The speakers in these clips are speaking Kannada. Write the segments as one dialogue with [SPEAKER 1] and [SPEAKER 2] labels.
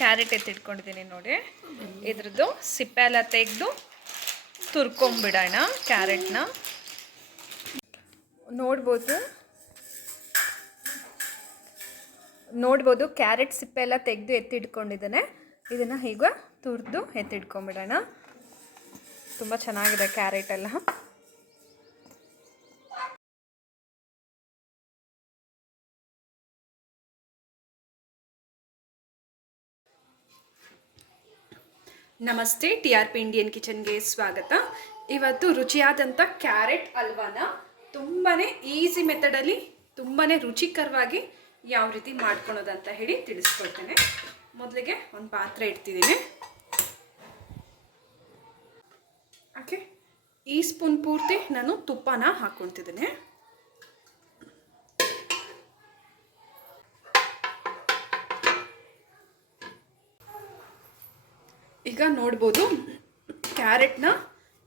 [SPEAKER 1] ಕ್ಯಾರೆಟ್ ಎತ್ತಿಟ್ಕೊಂಡಿದ್ದೀನಿ ನೋಡಿ. ಇದ್ರದ್ದು ಸಿಪ್ಪೆ ಎಲ್ಲ ತೆಗೆದು ತುರ್ಕೊಂಬಿಡೋಣ ಕ್ಯಾರೆಟ್ನ. ನೋಡ್ಬೋದು. ನೋಡ್ಬೋದು ಕ್ಯಾರೆಟ್ ಸಿಪ್ಪೆ ಎಲ್ಲ ತೆಗೆದು ಎತ್ತಿಟ್ಕೊಂಡಿದ್ದಾನೆ ಇದನ್ನು ಹೀಗೆ ತುರಿದು ಎತ್ತಿಟ್ಕೊಂಬಿಡೋಣ ತುಂಬ ಚೆನ್ನಾಗಿದೆ ಕ್ಯಾರೆಟ್ ಎಲ್ಲ. ನಮಸ್ತೆ, ಟಿ ಆರ್ ಪಿ ಇಂಡಿಯನ್ ಕಿಚನ್ಗೆ ಸ್ವಾಗತ. ಇವತ್ತು ರುಚಿಯಾದಂಥ ಕ್ಯಾರೆಟ್ ಹಲ್ವಾನ ತುಂಬಾ ಈಸಿ ಮೆಥಡಲ್ಲಿ ತುಂಬಾ ರುಚಿಕರವಾಗಿ ಯಾವ ರೀತಿ ಮಾಡ್ಕೊಳೋದಂತ ಹೇಳಿ ತಿಳಿಸ್ಕೊಡ್ತೇನೆ. ಮೊದಲಿಗೆ ಒಂದು ಪಾತ್ರೆ ಇಡ್ತಿದ್ದೀನಿ. ಓಕೆ, ಈ ಸ್ಪೂನ್ ಪೂರ್ತಿ ನಾನು ತುಪ್ಪನ ಹಾಕ್ಕೊಳ್ತಿದ್ದೀನಿ. ಈಗ ನೋಡ್ಬೋದು ಕ್ಯಾರೆಟ್ನ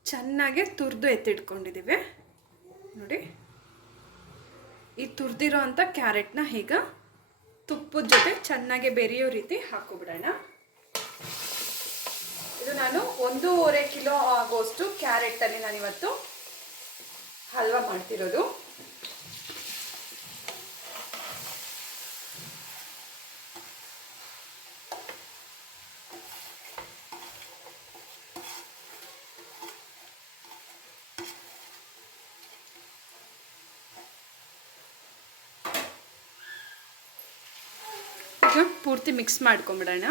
[SPEAKER 1] ಚೆನ್ನಾಗಿ ತುರಿದು ಎತ್ತಿಟ್ಕೊಂಡಿದ್ದೀವಿ. ನೋಡಿ. ಈ ತುರಿದಿರೋ ಅಂಥ ಕ್ಯಾರೆಟ್ನ ಈಗ ತುಪ್ಪದ ಜೊತೆ ಚೆನ್ನಾಗಿ ಬೆರೆಯೋ ರೀತಿ ಹಾಕೋಬಿಡೋಣ. ಇದು ನಾನು ಒಂದೂವರೆ ಕಿಲೋ ಆಗೋಷ್ಟು ಕ್ಯಾರೆಟಲ್ಲಿ ನಾನಿವತ್ತು ಹಲ್ವಾ ಮಾಡ್ತಿರೋದು. ಪೂರ್ತಿ ಮಿಕ್ಸ್ ಮಾಡ್ಕೊಂಬಿಡೋಣ.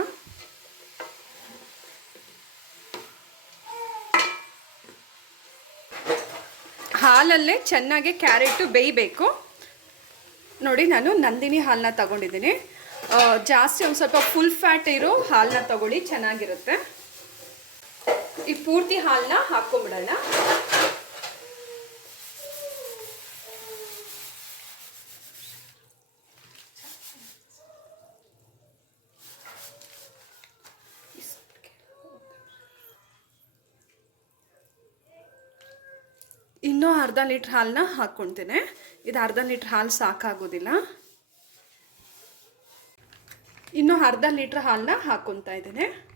[SPEAKER 1] ಹಾಲಲ್ಲೇ ಚೆನ್ನಾಗಿ ಕ್ಯಾರೆಟು ಬೇಯಬೇಕು. ನೋಡಿ, ನಾನು ನಂದಿನಿ ಹಾಲನ್ನ ತಗೊಂಡಿದ್ದೀನಿ. ಜಾಸ್ತಿ ಒಂದು ಸ್ವಲ್ಪ ಫುಲ್ ಫ್ಯಾಟ್ ಇರೋ ಹಾಲನ್ನ ತಗೊಳ್ಳಿ, ಚೆನ್ನಾಗಿರುತ್ತೆ. ಈ ಪೂರ್ತಿ ಹಾಲನ್ನ ಹಾಕ್ಕೊಂಬಿಡೋಣ ಇನ್ನೂ ಅರ್ಧ ಲೀಟ್ರ್ ಹಾಲನ್ನ ಹಾಕ್ಕೊಳ್ತೇನೆ. ಇದು ಅರ್ಧ ಲೀಟ್ರ್ ಹಾಲು ಸಾಕಾಗೋದಿಲ್ಲ. ಇನ್ನೂ ಅರ್ಧ ಲೀಟ್ರ್ ಹಾಲನ್ನ ಹಾಕ್ಕೊತಾ ಇದ್ದೇನೆ.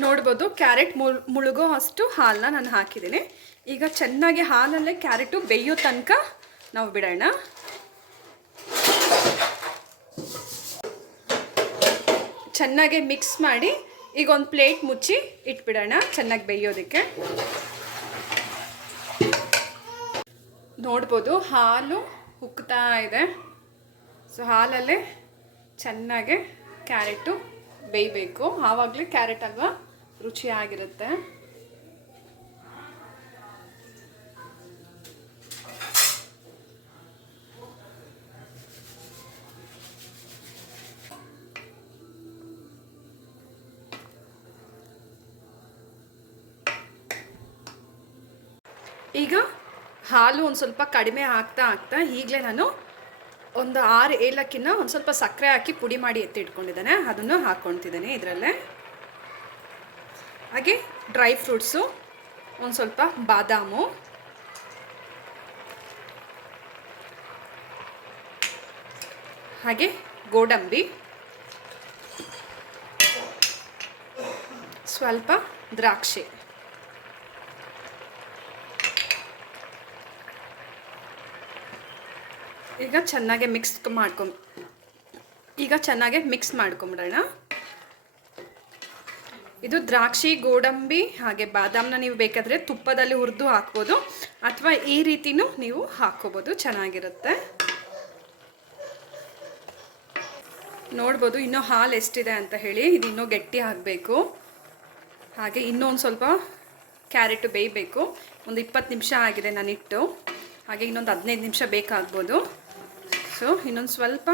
[SPEAKER 1] ನೋಡ್ಬೋದು, ಕ್ಯಾರೆಟ್ ಮುಳ್ ಮುಳುಗೋ ಅಷ್ಟು ಹಾಲನ್ನ ನಾನು ಹಾಕಿದ್ದೀನಿ. ಈಗ ಚೆನ್ನಾಗಿ ಹಾಲಲ್ಲೇ ಕ್ಯಾರೆಟು ಬೇಯೋ ತನಕ ನಾವು ಬಿಡೋಣ. ಚೆನ್ನಾಗಿ ಮಿಕ್ಸ್ ಮಾಡಿ ಈಗ ಒಂದು ಪ್ಲೇಟ್ ಮುಚ್ಚಿ ಇಟ್ಬಿಡೋಣ ಚೆನ್ನಾಗಿ ಬೇಯೋದಕ್ಕೆ. ನೋಡ್ಬೋದು ಹಾಲು ಉಕ್ತಾ ಇದೆ. ಸೊ ಹಾಲಲ್ಲೇ ಚೆನ್ನಾಗಿ ಕ್ಯಾರೆಟು ಬೇಯಬೇಕು. ಆವಾಗಲೇ ಕ್ಯಾರೆಟ್ ಅಲ್ವಾ? ರುಚಿಯಾಗಿರುತ್ತೆ. ಈಗ ಹಾಲು ಒಂದು ಸ್ವಲ್ಪ ಕಡಿಮೆ ಆಗ್ತಾ ಆಗ್ತಾ ಈಗಲೇ ನಾನು ಒಂದು ಆರು ಏಲಕ್ಕಿನ ಒಂದು ಸ್ವಲ್ಪ ಸಕ್ಕರೆ ಹಾಕಿ ಪುಡಿ ಮಾಡಿ ಎತ್ತಿ ಇಟ್ಕೊಂಡಿದ್ದಾನೆ. ಅದನ್ನು ಹಾಕ್ಕೊಳ್ತಿದ್ದೇನೆ ಇದರಲ್ಲೇ. ಹಾಗೆ ಡ್ರೈ ಫ್ರೂಟ್ಸು, ಒಂದು ಸ್ವಲ್ಪ ಬಾದಾಮು. ಹಾಗೆ ಗೋಡಂಬಿ. ಸ್ವಲ್ಪ ದ್ರಾಕ್ಷಿ. ಈಗ ಚೆನ್ನಾಗೆ ಮಿಕ್ಸ್ ಮಾಡ್ಕೊಂಬ ಈಗ ಚೆನ್ನಾಗೆ ಮಿಕ್ಸ್ ಮಾಡ್ಕೊಂಬಿಡೋಣ. ಇದು ದ್ರಾಕ್ಷಿ, ಗೋಡಂಬಿ, ಹಾಗೆ ಬಾದಾಮನ್ನ ನೀವು ಬೇಕಾದರೆ ತುಪ್ಪದಲ್ಲಿ ಹುರಿದು ಹಾಕ್ಬೋದು. ಅಥವಾ ಈ ರೀತಿನೂ ನೀವು ಹಾಕ್ಕೋಬೋದು. ಚೆನ್ನಾಗಿರುತ್ತೆ. ನೋಡ್ಬೋದು ಇನ್ನೂ ಹಾಲು ಎಷ್ಟಿದೆ ಅಂತ ಹೇಳಿ. ಇದು ಇನ್ನೂ ಗಟ್ಟಿ ಆಗಬೇಕು. ಹಾಗೆ ಇನ್ನೂ ಒಂದು ಸ್ವಲ್ಪ ಕ್ಯಾರೆಟು ಬೇಯಬೇಕು. ಒಂದು ಇಪ್ಪತ್ತು ನಿಮಿಷ ಆಗಿದೆ ನಾನಿಟ್ಟು. ಹಾಗೆ ಇನ್ನೊಂದು ಹದಿನೈದು ನಿಮಿಷ ಬೇಕಾಗ್ಬೋದು. ಸೊ ಇನ್ನೊಂದು ಸ್ವಲ್ಪ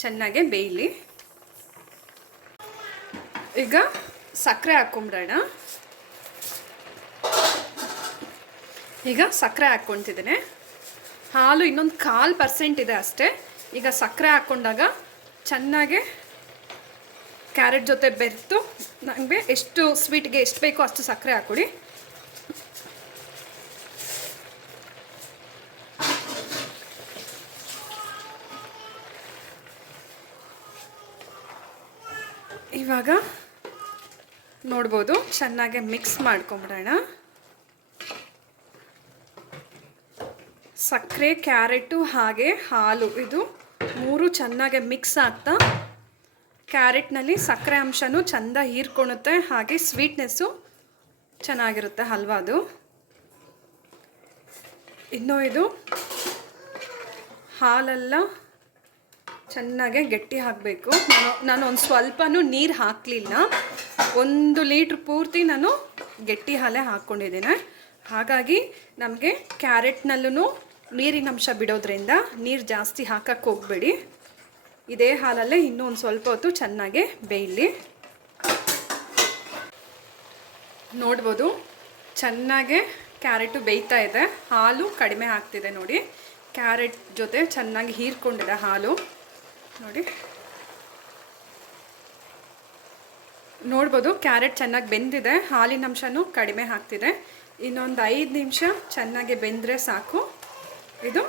[SPEAKER 1] ಚೆನ್ನಾಗೆ ಬೇಯಲಿ. ಈಗ ಸಕ್ಕರೆ ಹಾಕ್ಕೊಂಬಿಡೋಣ ಈಗ ಸಕ್ಕರೆ ಹಾಕ್ಕೊತಿದ್ದೀನಿ ಹಾಲು ಇನ್ನೊಂದು ಕಾಲು ಪರ್ಸೆಂಟ್ ಇದೆ ಅಷ್ಟೇ. ಈಗ ಸಕ್ಕರೆ ಹಾಕ್ಕೊಂಡಾಗ ಚೆನ್ನಾಗೆ ಕ್ಯಾರೆಟ್ ಜೊತೆ ಬೆರೆತು ನನಗೆ ಎಷ್ಟು ಸ್ವೀಟ್ಗೆ ಎಷ್ಟು ಬೇಕೋ ಅಷ್ಟು ಸಕ್ಕರೆ ಹಾಕ್ಕೊಡಿ. ಇವಾಗ ನೋಡ್ಬೋದು, ಚೆನ್ನಾಗಿ ಮಿಕ್ಸ್ ಮಾಡ್ಕೊಂಬಿಡೋಣ. ಸಕ್ಕರೆ, ಕ್ಯಾರೆಟು, ಹಾಗೆ ಹಾಲು ಇದು ಮೂರು ಚೆನ್ನಾಗಿ ಮಿಕ್ಸ್ ಆಗ್ತಾ, ಕ್ಯಾರೆಟ್ನಲ್ಲಿ ಸಕ್ಕರೆ ಅಂಶನೂ ಚೆಂದ ಹೀರ್ಕೊಳುತ್ತೆ ಹಾಗೆ ಸ್ವೀಟ್ನೆಸ್ಸು ಚೆನ್ನಾಗಿರುತ್ತೆ ಹಲ್ವಾ ಅದು. ಇನ್ನೂ ಇದು ಹಾಲೆಲ್ಲ ಚೆನ್ನಾಗೆ ಗಟ್ಟಿ ಹಾಕಬೇಕು. ನಾನು ನಾನು ಒಂದು ಸ್ವಲ್ಪನೂ ನೀರು ಹಾಕಲಿಲ್ಲ. ಒಂದು ಲೀಟ್ರ್ ಪೂರ್ತಿ ನಾನು ಗಟ್ಟಿ ಹಾಲೇ ಹಾಕ್ಕೊಂಡಿದ್ದೇನೆ ಹಾಗಾಗಿ ನಮಗೆ ಕ್ಯಾರೆಟ್ನಲ್ಲೂ ನೀರಿನ ಅಂಶ ಬಿಡೋದ್ರಿಂದ ನೀರು ಜಾಸ್ತಿ ಹಾಕಕ್ಕೆ ಹೋಗಬೇಡಿ. ಇದೇ ಹಾಲಲ್ಲೇ ಇನ್ನೂ ಒಂದು ಸ್ವಲ್ಪ ಹೊತ್ತು ಚೆನ್ನಾಗೆ ಬೇಯಲಿ. ನೋಡ್ಬೋದು ಚೆನ್ನಾಗೆ ಕ್ಯಾರೆಟು ಬೇಯ್ತಾ ಇದೆ. ಹಾಲು ಕಡಿಮೆ ಆಗ್ತಿದೆ ನೋಡಿ. ಕ್ಯಾರೆಟ್ ಜೊತೆ ಚೆನ್ನಾಗಿ ಹೀರ್ಕೊಂಡಿದೆ ಹಾಲು. ನೋಡಿ. ನೋಡ್ಬೋದು ಕ್ಯಾರೆಟ್ ಚೆನ್ನಾಗಿ ಬೆಂದಿದೆ, ಹಾಲಿನ ಅಂಶನೂ ಕಡಿಮೆ ಆಗ್ತಿದೆ ಇನ್ನೊಂದು ಐದು ನಿಮಿಷ ಚೆನ್ನಾಗಿ ಬೆಂದರೆ ಸಾಕು. ಇದು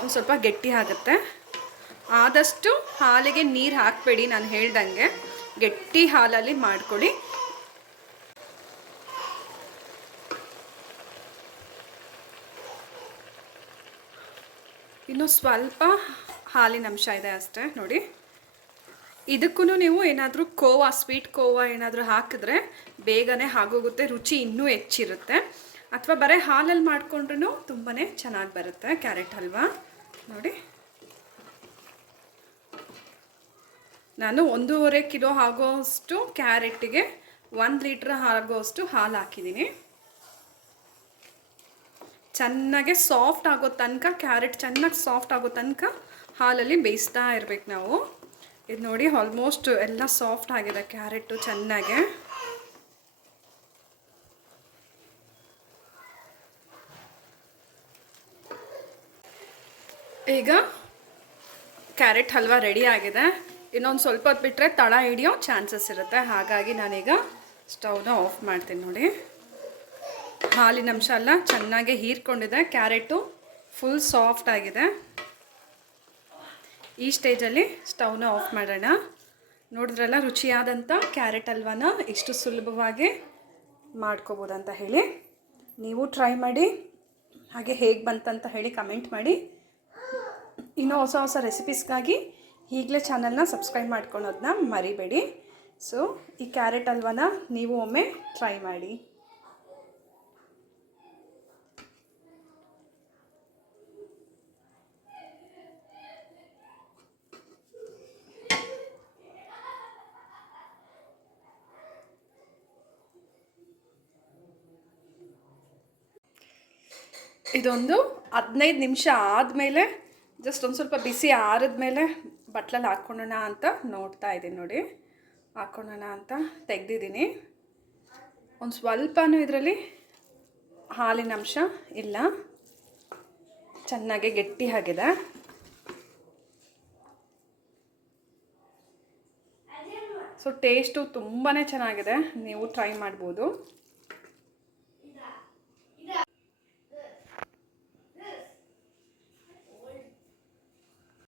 [SPEAKER 1] ಒಂದು ಸ್ವಲ್ಪ ಗಟ್ಟಿ ಆಗುತ್ತೆ. ಆದಷ್ಟು ಹಾಲಿಗೆ ನೀರು ಹಾಕಬೇಡಿ ನಾನು ಹೇಳ್ದಂಗೆ. ಗಟ್ಟಿ ಹಾಲಲ್ಲಿ ಮಾಡ್ಕೊಳ್ಳಿ. ಇನ್ನು ಸ್ವಲ್ಪ ಹಾಲಿನ ಅಂಶ ಇದೆ ಅಷ್ಟೇ, ನೋಡಿ. ಇದಕ್ಕೂ ನೀವು ಏನಾದರೂ ಕೋವಾ, ಸ್ವೀಟ್ ಕೋವಾ ಏನಾದರೂ ಹಾಕಿದ್ರೆ ಬೇಗನೆ ಆಗೋಗುತ್ತೆ, ರುಚಿ ಇನ್ನೂ ಹೆಚ್ಚಿರುತ್ತೆ. ಅಥವಾ ಬರೀ ಹಾಲಲ್ಲಿ ಮಾಡಿಕೊಂಡ್ರೂ ತುಂಬಾ ಚೆನ್ನಾಗಿ ಬರುತ್ತೆ ಕ್ಯಾರೆಟ್ ಹಲ್ವಾ. ನೋಡಿ. ನಾನು ಒಂದೂವರೆ ಕಿಲೋ ಆಗೋಷ್ಟು ಕ್ಯಾರೆಟ್ಗೆ ಒಂದು ಲೀಟ್ರ್ ಆಗೋಷ್ಟು ಹಾಲು ಹಾಕಿದ್ದೀನಿ ಚೆನ್ನಾಗೆ ಸಾಫ್ಟ್ ಆಗೋ ತನಕ, ಕ್ಯಾರೆಟ್ ಚೆನ್ನಾಗಿ ಸಾಫ್ಟ್ ಆಗೋ ತನಕ ಹಾಲಲ್ಲಿ ಬೇಯಿಸ್ತಾ ಇರ್ಬೇಕು ನಾವು. ಇದು ನೋಡಿ ಆಲ್ಮೋಸ್ಟ್ ಎಲ್ಲ ಸಾಫ್ಟ್ ಆಗಿದೆ ಕ್ಯಾರೆಟು ಚೆನ್ನಾಗೆ. ಈಗ ಕ್ಯಾರೆಟ್ ಹಲ್ವಾ ರೆಡಿ ಆಗಿದೆ. ಇನ್ನೊಂದು ಸ್ವಲ್ಪ ಹೊತ್ತು ಬಿಟ್ಟರೆ ತಳ ಹಿಡಿಯೋ ಚಾನ್ಸಸ್ ಇರುತ್ತೆ. ಹಾಗಾಗಿ ನಾನೀಗ ಸ್ಟವ್ನ ಆಫ್ ಮಾಡ್ತೀನಿ ನೋಡಿ. ಹಾಲಿನ ಅಂಶ ಎಲ್ಲ ಚೆನ್ನಾಗಿ ಹೀರ್ಕೊಂಡಿದೆ. ಕ್ಯಾರೆಟು ಫುಲ್ ಸಾಫ್ಟ್ ಆಗಿದೆ. ಈ ಸ್ಟೇಜಲ್ಲಿ ಸ್ಟವ್ನ ಆಫ್ ಮಾಡೋಣ. ನೋಡಿದ್ರಲ್ಲ, ರುಚಿಯಾದಂಥ ಕ್ಯಾರೆಟ್ ಹಲ್ವಾನ ಎಷ್ಟು ಸುಲಭವಾಗಿ ಮಾಡ್ಕೋಬೋದಂತ ಹೇಳಿ. ನೀವು ಟ್ರೈ ಮಾಡಿ. ಹಾಗೆ ಹೇಗೆ ಬಂತಂತ ಹೇಳಿ ಕಮೆಂಟ್ ಮಾಡಿ. ಇನ್ನೂ ಹೊಸ ಹೊಸ ರೆಸಿಪೀಸ್ಗಾಗಿ ಈಗಲೇ ಚಾನಲ್ನ ಸಬ್ಸ್ಕ್ರೈಬ್ ಮಾಡ್ಕೊಳೋದನ್ನ ಮರಿಬೇಡಿ. ಸೊ ಈ ಕ್ಯಾರೆಟ್ ಹಲ್ವಾನ ನೀವು ಒಮ್ಮೆ ಟ್ರೈ ಮಾಡಿ. ಇದೊಂದು ಹದಿನೈದು ನಿಮಿಷ ಆದಮೇಲೆ ಜಸ್ಟ್ ಒಂದು ಸ್ವಲ್ಪ ಬಿಸಿ ಆರಿದ್ಮೇಲೆ ಬಟ್ಲಲ್ಲಿ ಹಾಕ್ಕೊಳ್ಳೋಣ ಅಂತ ನೋಡ್ತಾ ಇದ್ದೀನಿ ನೋಡಿ. ಹಾಕ್ಕೊಳ್ಳೋಣ ಅಂತ ತೆಗ್ದಿದ್ದೀನಿ. ಒಂದು ಸ್ವಲ್ಪನೂ ಇದರಲ್ಲಿ ಹಾಲಿನ ಅಂಶ ಇಲ್ಲ. ಚೆನ್ನಾಗಿ ಗಟ್ಟಿ ಆಗಿದೆ. ಸೊ ಟೇಸ್ಟು ತುಂಬಾ ಚೆನ್ನಾಗಿದೆ. ನೀವು ಟ್ರೈ ಮಾಡ್ಬೋದು.